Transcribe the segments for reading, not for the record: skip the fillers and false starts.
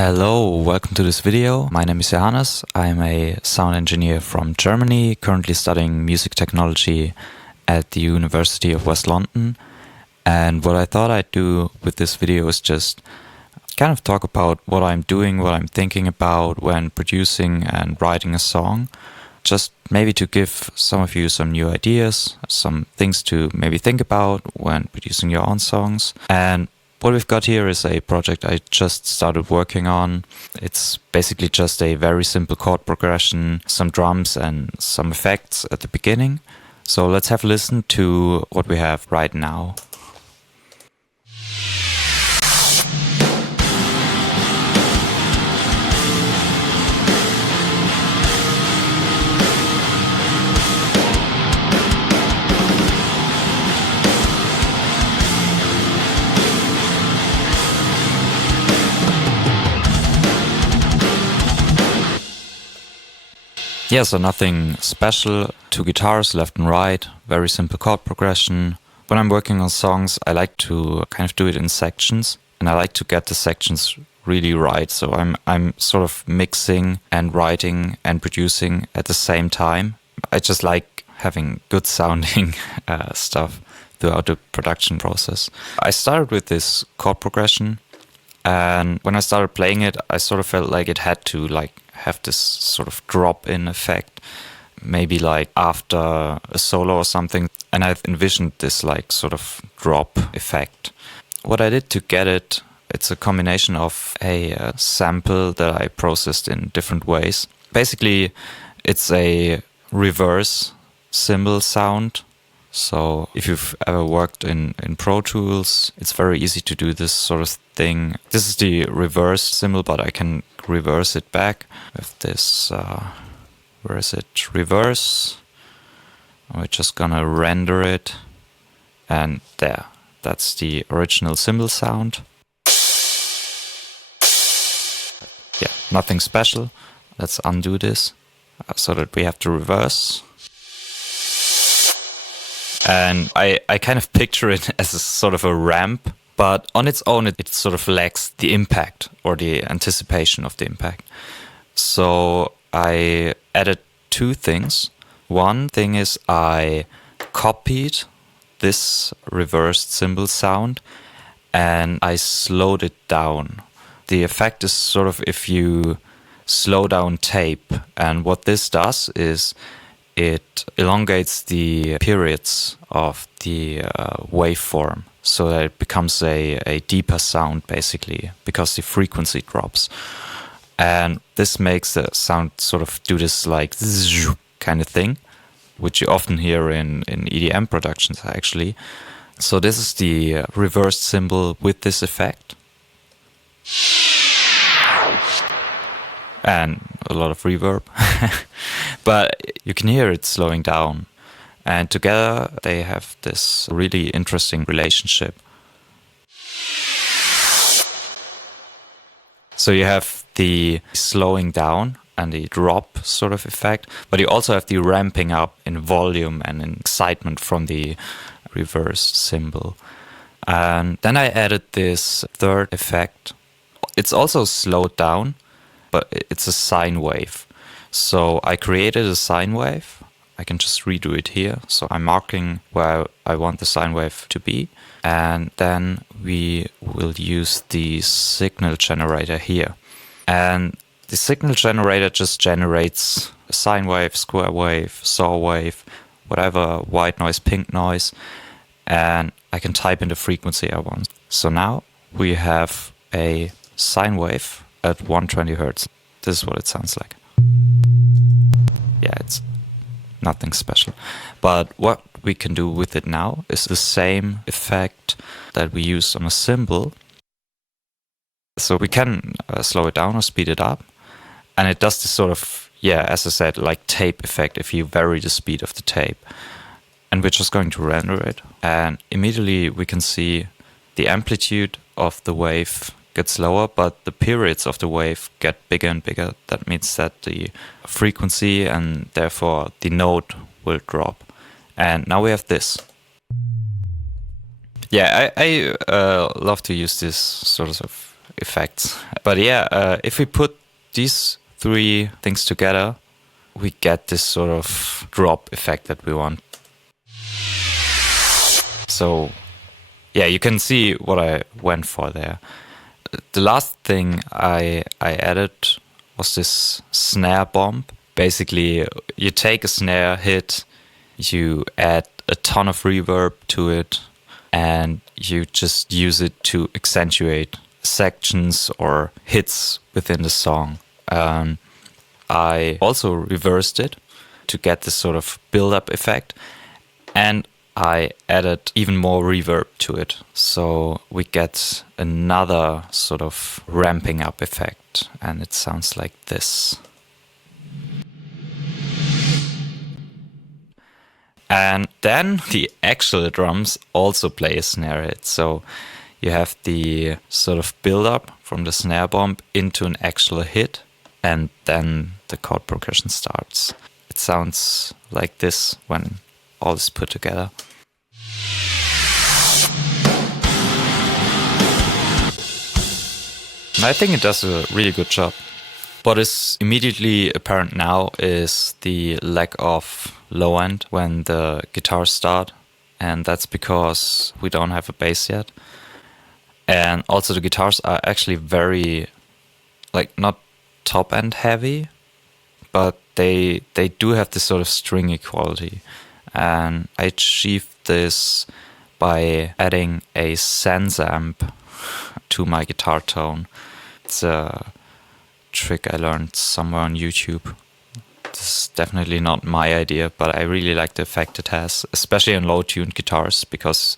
Hello, welcome to this video. My name is Johannes. I'm a sound engineer from Germany, currently studying music technology at the University of West London. And what I thought I'd do with this video is just kind of talk about what I'm doing, what I'm thinking about when producing and writing a song. Just maybe to give some of you some new ideas, some things to maybe think about when producing your own songs. And what we've got here is a project I just started working on. It's basically just a very simple chord progression, some drums and some effects at the beginning. So let's have a listen to what we have right now. Yeah, so nothing special. 2 guitars, left and right, very simple chord progression. When I'm working on songs, I like to kind of do it in sections, and I like to get the sections really right. So I'm sort of mixing and writing and producing at the same time. I just like having good sounding stuff throughout the production process. I started with this chord progression, and when I started playing it, I sort of felt like it had to have this sort of drop-in effect, maybe like after a solo or something. And I've envisioned this sort of drop effect. What I did to get it, it's a combination of a sample that I processed in different ways. Basically, it's a reverse cymbal sound. So if you've ever worked in Pro Tools, it's very easy to do this sort of thing. This is the reverse cymbal, but I can reverse it back with this, where is it? Reverse. We're just gonna render it. And there, that's the original cymbal sound. Yeah, nothing special. Let's undo this so that we have to reverse. And I kind of picture it as a sort of a ramp, but on its own it sort of lacks the impact or the anticipation of the impact. So I added 2 things. One thing is I copied this reversed cymbal sound and I slowed it down. The effect is sort of if you slow down tape, and what this does is it elongates the periods of the waveform so that it becomes a deeper sound, basically, because the frequency drops. And this makes the sound sort of do this kind of thing, which you often hear in EDM productions, actually. So this is the reversed cymbal with this effect. And a lot of reverb. But you can hear it slowing down. And together they have this really interesting relationship. So you have the slowing down and the drop sort of effect, but you also have the ramping up in volume and in excitement from the reversed cymbal. And then I added this third effect. It's also slowed down, but it's a sine wave. So I created a sine wave. I can just redo it here. So I'm marking where I want the sine wave to be. And then we will use the signal generator here. And the signal generator just generates a sine wave, square wave, saw wave, whatever, white noise, pink noise. And I can type in the frequency I want. So now we have a sine wave at 120 Hertz. This is what it sounds like. Yeah, it's nothing special. But what we can do with it now is the same effect that we use on a cymbal. So we can slow it down or speed it up. And it does this sort of, yeah, as I said, like tape effect if you vary the speed of the tape. And we're just going to render it. And immediately we can see the amplitude of the wave gets lower, but the periods of the wave get bigger and bigger. That means that the frequency and therefore the note will drop. And now we have this. Yeah, I love to use this sort of effects. But yeah, if we put these three things together, we get this sort of drop effect that we want. So yeah, you can see what I went for there. The last thing I added was this Snare Bomb. Basically, you take a snare hit, you add a ton of reverb to it, and you just use it to accentuate sections or hits within the song. I also reversed it to get this sort of build-up effect, and I added even more reverb to it. So we get another sort of ramping up effect, and it sounds like this. And then the actual drums also play a snare hit. So you have the sort of build-up from the snare bomb into an actual hit, and then the chord progression starts. It sounds like this when all is put together. And I think it does a really good job. What is immediately apparent now is the lack of low end when the guitars start, and that's because we don't have a bass yet. And also the guitars are actually very, like, not top end heavy, but they do have this sort of stringy quality. And I achieved this by adding a sense amp to my guitar tone. It's a trick I learned somewhere on YouTube. This is definitely not my idea, but I really like the effect it has, especially on low-tuned guitars, because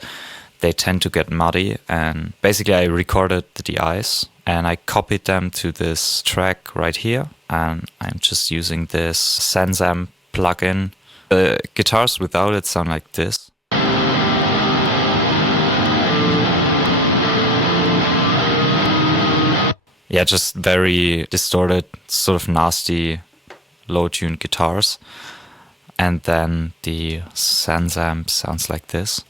they tend to get muddy. And basically I recorded the DIs and I copied them to this track right here, and I'm just using this sense amp plugin. The guitars without it sound like this. Yeah, just very distorted, sort of nasty, low-tuned guitars. And then the sense amp sounds like this.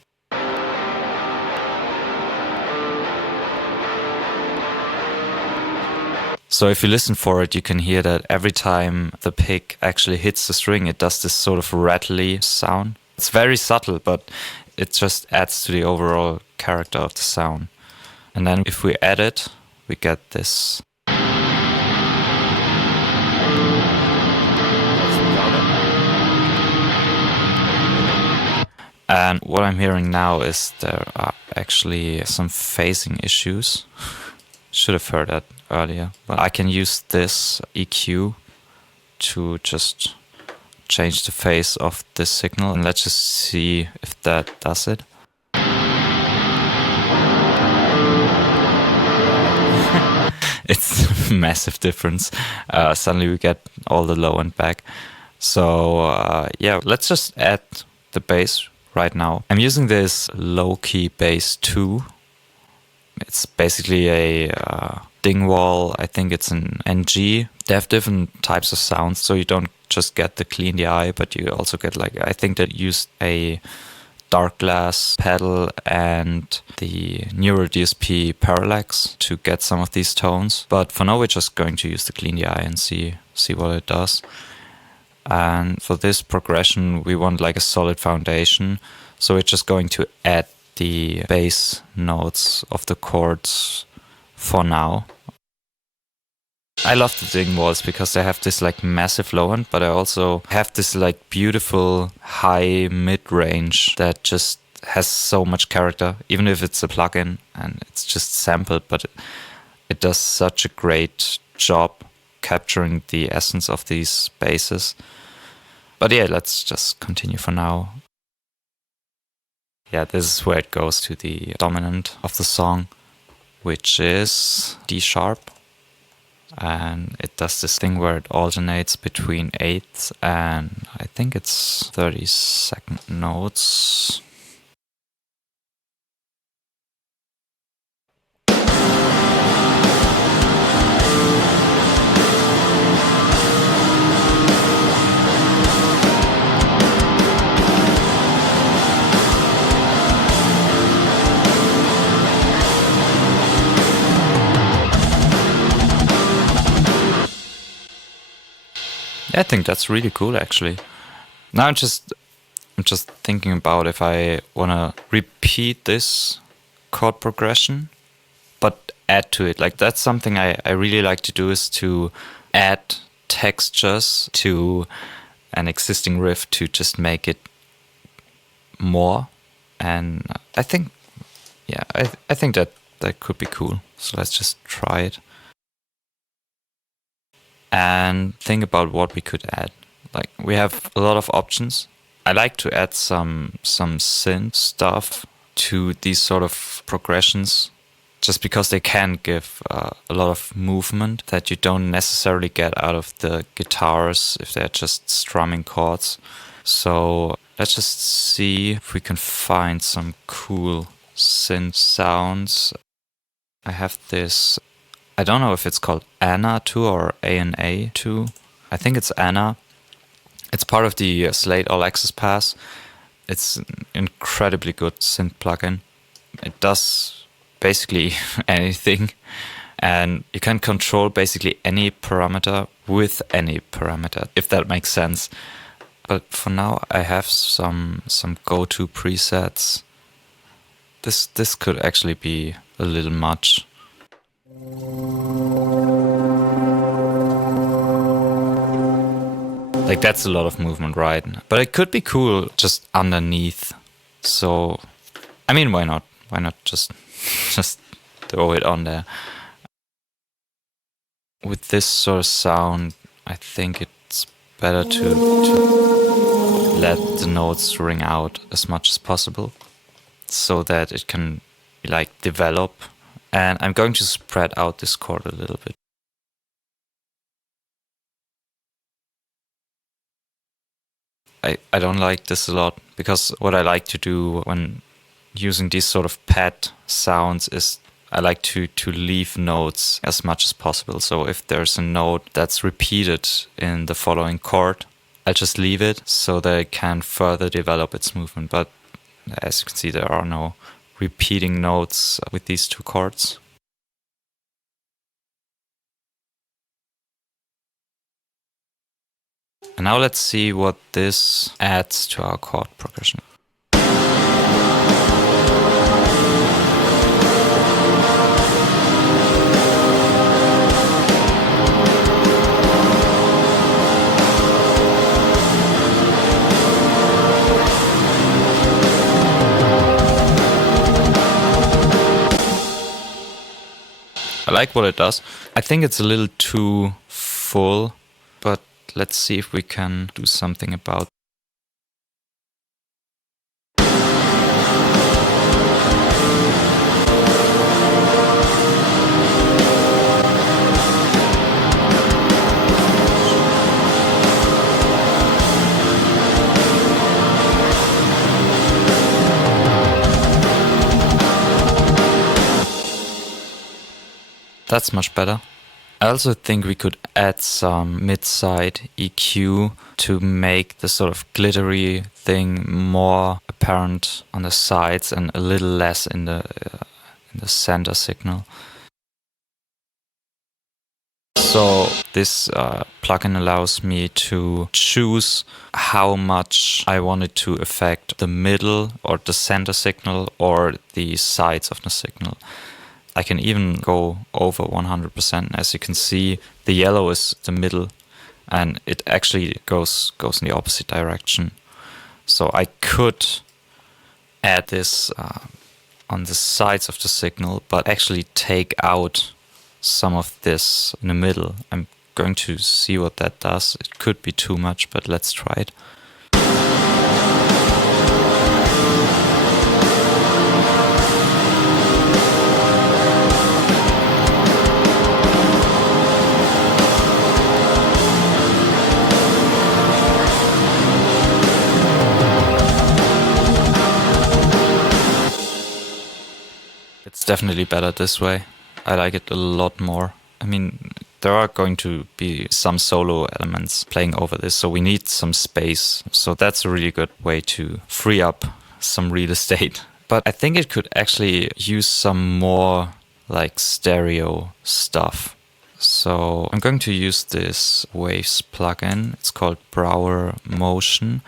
So if you listen for it, you can hear that every time the pick actually hits the string, it does this sort of rattly sound. It's very subtle, but it just adds to the overall character of the sound. And then if we add it, we get this. And what I'm hearing now is there are actually some phasing issues. Should have heard that earlier. But I can use this EQ to just change the phase of this signal, and let's just see if that does it. It's a massive difference. Suddenly we get all the low end back. So yeah, let's just add the bass right now. I'm using this low-key bass 2. It's basically a Dingwall. I think it's an NG. They have different types of sounds, so you don't just get the clean the eye, but you also get, like, I think they used a dark glass pedal and the Neural DSP Parallax to get some of these tones. But for now we're just going to use the clean the eye and see what it does. And for this progression we want like a solid foundation, so we're just going to add the bass notes of the chords for now. I love the Dingwalls because they have this like massive low end, but I also have this like beautiful high mid range that just has so much character, even if it's a plugin and it's just sampled, but it does such a great job capturing the essence of these basses. But yeah, let's just continue for now. Yeah, this is where it goes to the dominant of the song, which is D sharp. And it does this thing where it alternates between eighths and I think it's 32nd notes. I think that's really cool, actually. Now I'm just thinking about if I want to repeat this chord progression, but add to it. Like, that's something I really like to do, is to add textures to an existing riff to just make it more. And I think, yeah, I think that could be cool. So let's just try it. And think about what we could add. Like, we have a lot of options. I like to add some synth stuff to these sort of progressions, just because they can give a lot of movement that you don't necessarily get out of the guitars if they're just strumming chords. So let's just see if we can find some cool synth sounds. I have this, I don't know if it's called Anna 2 or ANA 2. I think it's Anna. It's part of the Slate All Access Pass. It's an incredibly good synth plugin. It does basically anything, and you can control basically any parameter with any parameter, if that makes sense. But for now, I have some go-to presets. This could actually be a little much. Like, that's a lot of movement, right? But it could be cool just underneath. So, I mean, why not? Why not just throw it on there? With this sort of sound, I think it's better to let the notes ring out as much as possible, so that it can, like, develop. And I'm going to spread out this chord a little bit. I don't like this a lot, because what I like to do when using these sort of pad sounds is I like to leave notes as much as possible. So if there's a note that's repeated in the following chord, I'll just leave it so that it can further develop its movement. But as you can see, there are no repeating notes with these two chords. And now let's see what this adds to our chord progression. I like what it does. I think it's a little too full, but let's see if we can do something about it. That's much better. I also think we could add some mid-side EQ to make the sort of glittery thing more apparent on the sides and a little less in the center signal. So this plugin allows me to choose how much I want it to affect the middle or the center signal or the sides of the signal. I can even go over 100%. As you can see, the yellow is the middle, and it actually goes in the opposite direction. So I could add this on the sides of the signal, but actually take out some of this in the middle. I'm going to see what that does. It could be too much, but let's try it. It's definitely better this way. I like it a lot more. I mean, there are going to be some solo elements playing over this, so we need some space. So that's a really good way to free up some real estate. But I think it could actually use some more like stereo stuff. So I'm going to use this Waves plugin. It's called Brower Motion,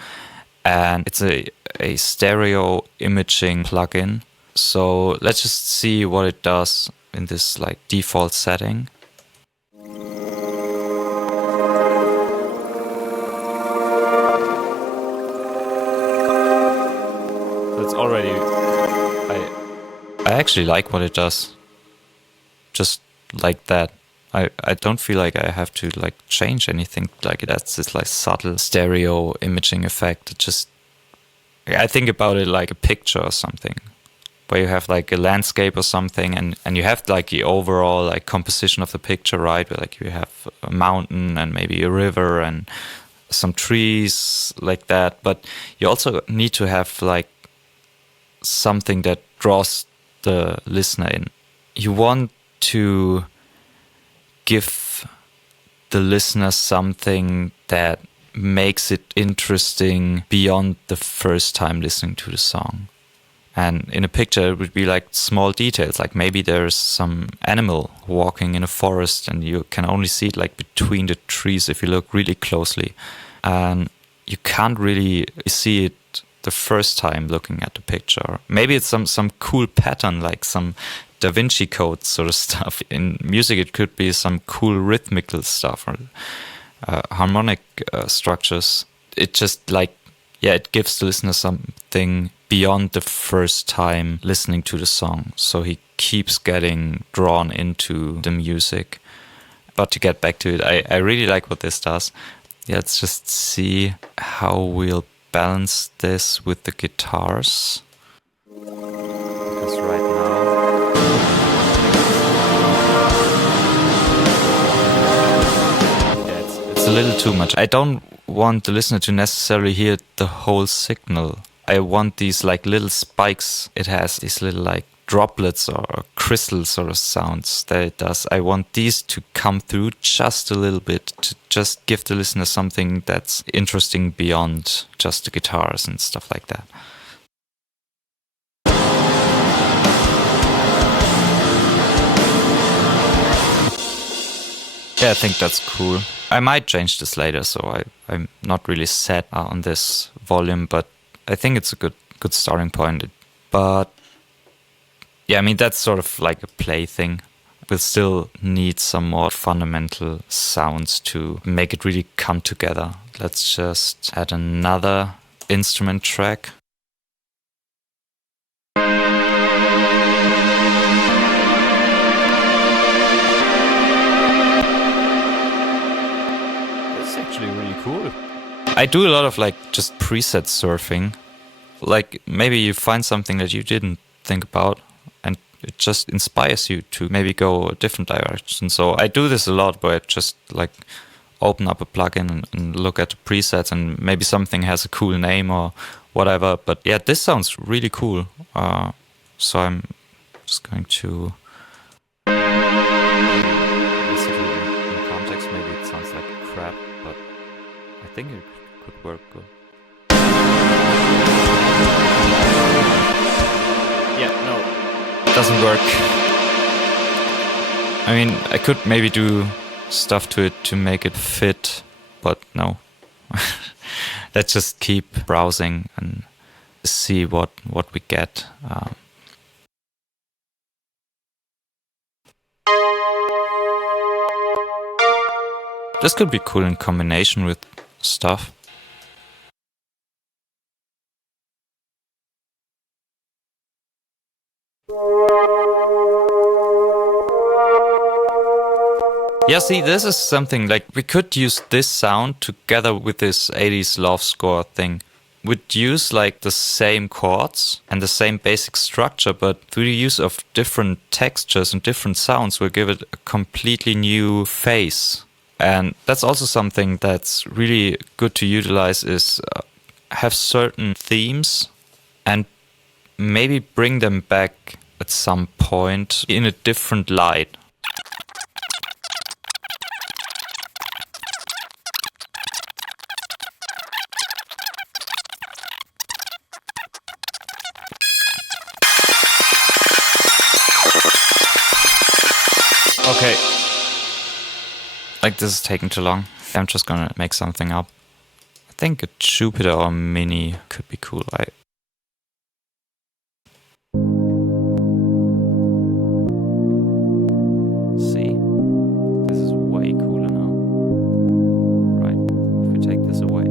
and it's a stereo imaging plugin. So let's just see what it does in this like default setting. It's already, I actually like what it does. Just like that. I don't feel like I have to like change anything. Like that's this like subtle stereo imaging effect. It just, I think about it like a picture or something, where you have like a landscape or something, and you have like the overall like composition of the picture, right? Where like you have a mountain and maybe a river and some trees like that. But you also need to have like something that draws the listener in. You want to give the listener something that makes it interesting beyond the first time listening to the song. And in a picture, it would be like small details, like maybe there's some animal walking in a forest and you can only see it like between the trees if you look really closely. And you can't really see it the first time looking at the picture. Maybe it's some cool pattern, like some Da Vinci Code sort of stuff. In music, it could be some cool rhythmical stuff or harmonic structures. It just like, yeah, it gives the listener something beyond the first time listening to the song. So he keeps getting drawn into the music. But to get back to it, I really like what this does. Yeah, let's just see how we'll balance this with the guitars. Because right now, yeah, it's a little too much. I don't want the listener to necessarily hear the whole signal. I want these like little spikes. It has these little like droplets or crystal sort of sounds that it does. I want these to come through just a little bit to just give the listener something that's interesting beyond just the guitars and stuff like that. Yeah, I think that's cool. I might change this later, so I'm not really set on this volume, but I think it's a good starting point. But yeah, I mean, that's sort of like a play thing. We'll still need some more fundamental sounds to make it really come together. Let's just add another instrument track. That's actually really cool. I do a lot of like just preset surfing. Like maybe you find something that you didn't think about, and it just inspires you to maybe go a different direction. So I do this a lot, where I just like open up a plugin and look at the presets, and maybe something has a cool name or whatever. But yeah, this sounds really cool. So I'm just going to listen to it in context. Maybe it sounds like crap, but I think it could work good. Yeah, no, it doesn't work. I mean, I could maybe do stuff to it to make it fit, but no. Let's just keep browsing and see what we get. This could be cool in combination with stuff. Yeah, see, this is something like we could use this sound together with this 80s love score thing. We'd use like the same chords and the same basic structure, but through the use of different textures and different sounds, we'll give it a completely new face. And that's also something that's really good to utilize, is have certain themes and maybe bring them back at some point in a different light. Okay. Like, this is taking too long. I'm just gonna make something up. I think a Jupiter or Mini could be cool, right? See? This is way cooler now. Right? If we take this away.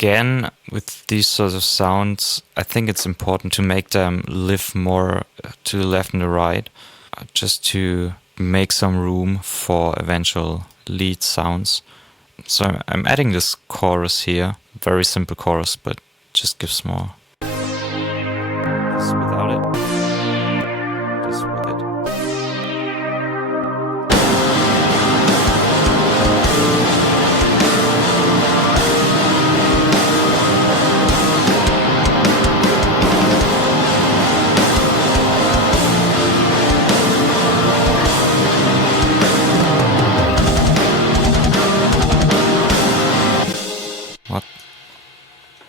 Again, with these sorts of sounds, I think it's important to make them live more to the left and the right, just to make some room for eventual lead sounds. So I'm adding this chorus here, very simple chorus, but just gives more. This without it, this with it.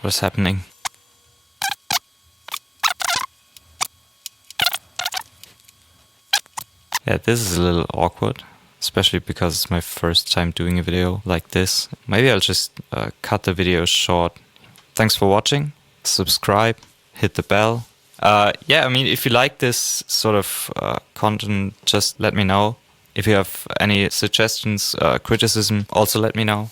What is happening? Yeah, this is a little awkward, especially because it's my first time doing a video like this. Maybe I'll just cut the video short. Thanks for watching. Subscribe, hit the bell. Yeah, I mean, if you like this sort of content, just let me know. If you have any suggestions, criticism, also let me know.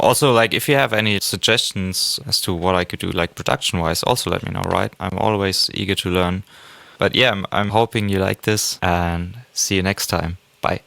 Also, like, if you have any suggestions as to what I could do, like, production-wise, also let me know, right? I'm always eager to learn. But yeah, I'm hoping you like this, and see you next time. Bye.